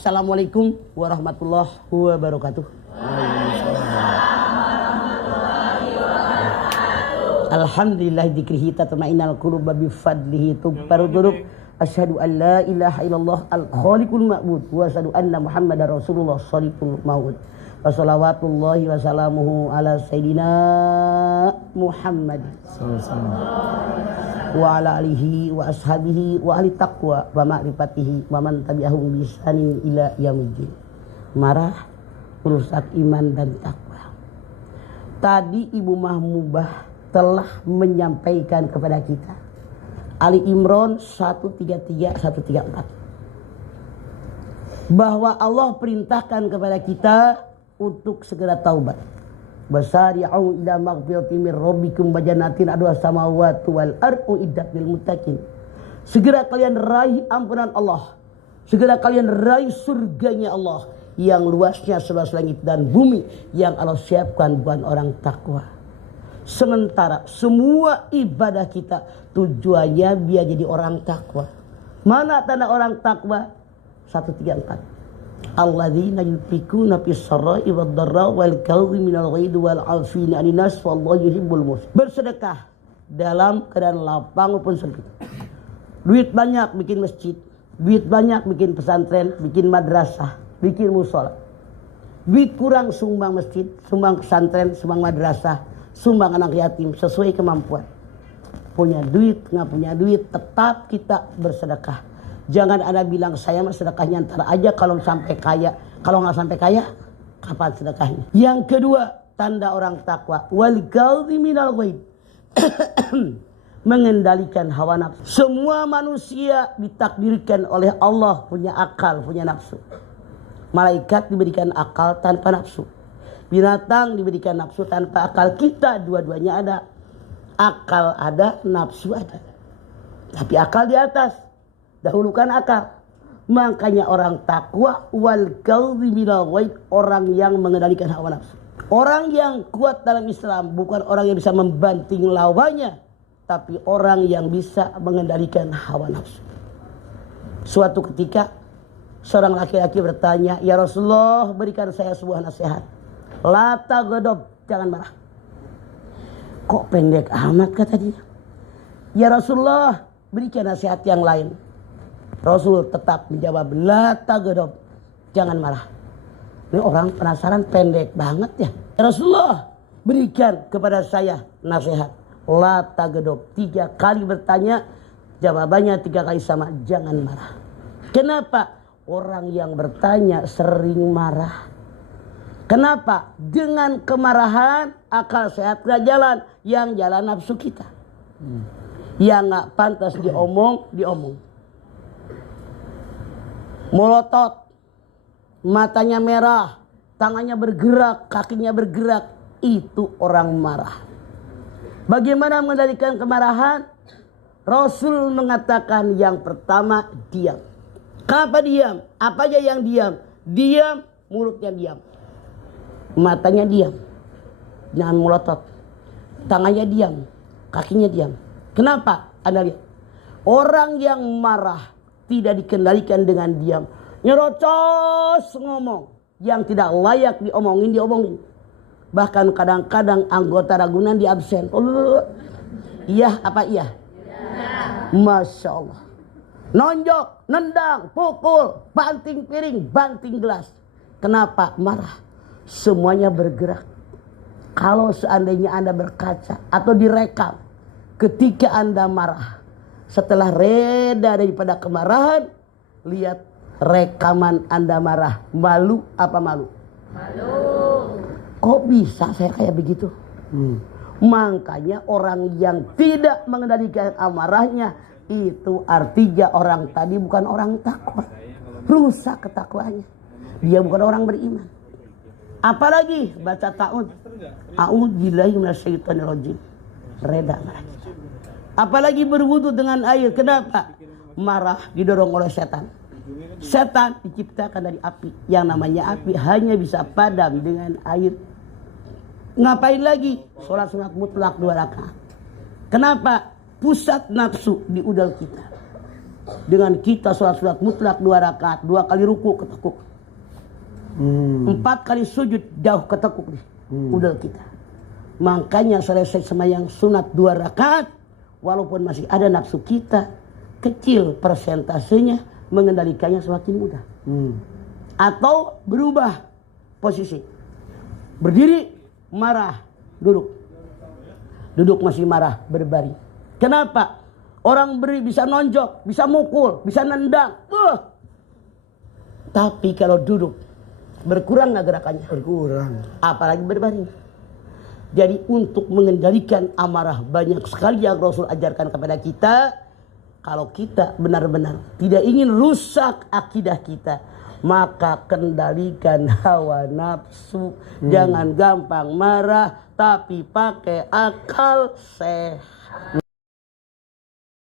Assalamualaikum warahmatullahi wabarakatuh. Alhamdulillah dzikrihi tatma'innul qulub bi fadlihi tughfaru dzunub. Asyhadu an la ilaha illallah al-khaliqul ma'bud wa asyhadu anna Muhammadar Rasulullah shaliqul maut. Wa shalawatullahi wa salamuhu ala sayyidina Muhammad wa ala alihi wa ashabihi wa ahli taqwa wa ma'rifatihi wa man tabi'ahum bi ihsanin ila yaumiddin. Marah merusak iman dan takwa. Tadi Ibu Mahmubah telah menyampaikan kepada kita Ali Imran 133-134 bahwa Allah perintahkan kepada kita untuk segera taubat. Basari'u ila maghfiratin min rabbikum wa jannatin adwa samawati wal ardu iddat lil muttaqin. Segera kalian raih ampunan Allah. Segera kalian raih surganya Allah yang luasnya seluas langit dan bumi yang Allah siapkan buat orang takwa. Sementara semua ibadah kita tujuannya biar jadi orang takwa. Mana tanda orang takwa? 134. Alladzina yunfiquna fis sarai wad dharra wal kadhiminal ghaidhi wal 'afina 'anil nas wallahu yuhibbul muhsinin. Bersedekah dalam keadaan lapang maupun sempit. Duit banyak bikin masjid, duit banyak bikin pesantren, bikin madrasah, bikin musola. Duit kurang sumbang masjid, sumbang pesantren, sumbang madrasah, sumbang anak yatim sesuai kemampuan. Punya duit, nggak punya duit, tetap kita bersedekah. Jangan ada bilang saya mah sedekahnya ntar aja kalau sampai kaya. Kalau nggak sampai kaya, kapan sedekahnya? Yang kedua, tanda orang takwa. Wal kadhiminal ghaidh. Mengendalikan hawa nafsu. Semua manusia ditakdirkan oleh Allah punya akal, punya nafsu. Malaikat diberikan akal tanpa nafsu. Binatang diberikan nafsu tanpa akal. Kita dua-duanya ada. Akal ada, nafsu ada. Tapi akal di atas. Dahulukan akal. Makanya orang takwa wal kadhiminal ghaidh, orang yang mengendalikan hawa nafsu. Orang yang kuat dalam Islam bukan orang yang bisa membanting lawannya, tapi orang yang bisa mengendalikan hawa nafsu. Suatu ketika seorang laki-laki bertanya, "Ya Rasulullah, berikan saya sebuah nasihat." La taghdab, jangan marah. Kok pendek amat kata dia? Ya Rasulullah, berikan nasihat yang lain. Rasul tetap menjawab, la taghdab, jangan marah. Ini orang penasaran, pendek banget ya. Ya Rasulullah, berikan kepada saya nasihat. La taghdab, 3 kali bertanya, jawabannya 3 kali sama, jangan marah. Kenapa? Orang yang bertanya sering marah. Kenapa? Dengan kemarahan akal sehat gak jalan, yang jalan nafsu kita. Yang gak pantas diomong. Melotot, matanya merah, tangannya bergerak, kakinya bergerak, itu orang marah. Bagaimana mengendalikan kemarahan? Rasul mengatakan yang pertama diam. Kenapa diam? Apa aja yang diam? Diam, mulutnya diam. Matanya diam, jangan melotot. Tangannya diam, kakinya diam. Kenapa? Anda lihat, orang yang marah tidak dikendalikan dengan diam, nyerocos ngomong yang tidak layak diomongin. Bahkan kadang-kadang anggota Ragunan di absen. Iya apa iya? Masya Allah. Nonjok, nendang, pukul, banting piring, banting gelas. Kenapa marah? Semuanya bergerak. Kalau seandainya Anda berkaca atau direkam ketika Anda marah, setelah reda daripada kemarahan, lihat rekaman Anda marah. Malu apa malu? Malu. Kok bisa saya kayak begitu? Makanya orang yang tidak mengendalikan amarahnya, itu artinya orang tadi bukan orang takwa. Rusak ketakwaannya. Dia bukan orang beriman. Apalagi baca ta'ud. A'udzubillahi minasyaitonirrajim. Reda marah. Apalagi berwudu dengan air. Kenapa? Marah didorong oleh setan. Setan diciptakan dari api. Yang namanya api hanya bisa padam dengan air. Ngapain lagi? Sholat sunat mutlak 2 rakaat. Kenapa? Pusat nafsu di udal kita. dengan kita sholat mutlak 2 rakaat, 2 kali ruku ketekuk, 4 kali sujud jauh ketekuk nih, udel kita. Makanya selesai sembahyang sunat 2 rakaat, walaupun masih ada nafsu kita, kecil persentasenya, mengendalikannya semakin mudah. Atau berubah posisi, berdiri marah, duduk masih marah, berbaring. Kenapa? Orang beri bisa nonjok, bisa mukul, bisa nendang. Tapi kalau duduk, berkurang nggak gerakannya? Berkurang. Apalagi berbaring. Jadi untuk mengendalikan amarah banyak sekali yang Rasul ajarkan kepada kita. Kalau kita benar-benar tidak ingin rusak akidah kita, maka kendalikan hawa nafsu. Jangan gampang marah, tapi pakai akal sehat.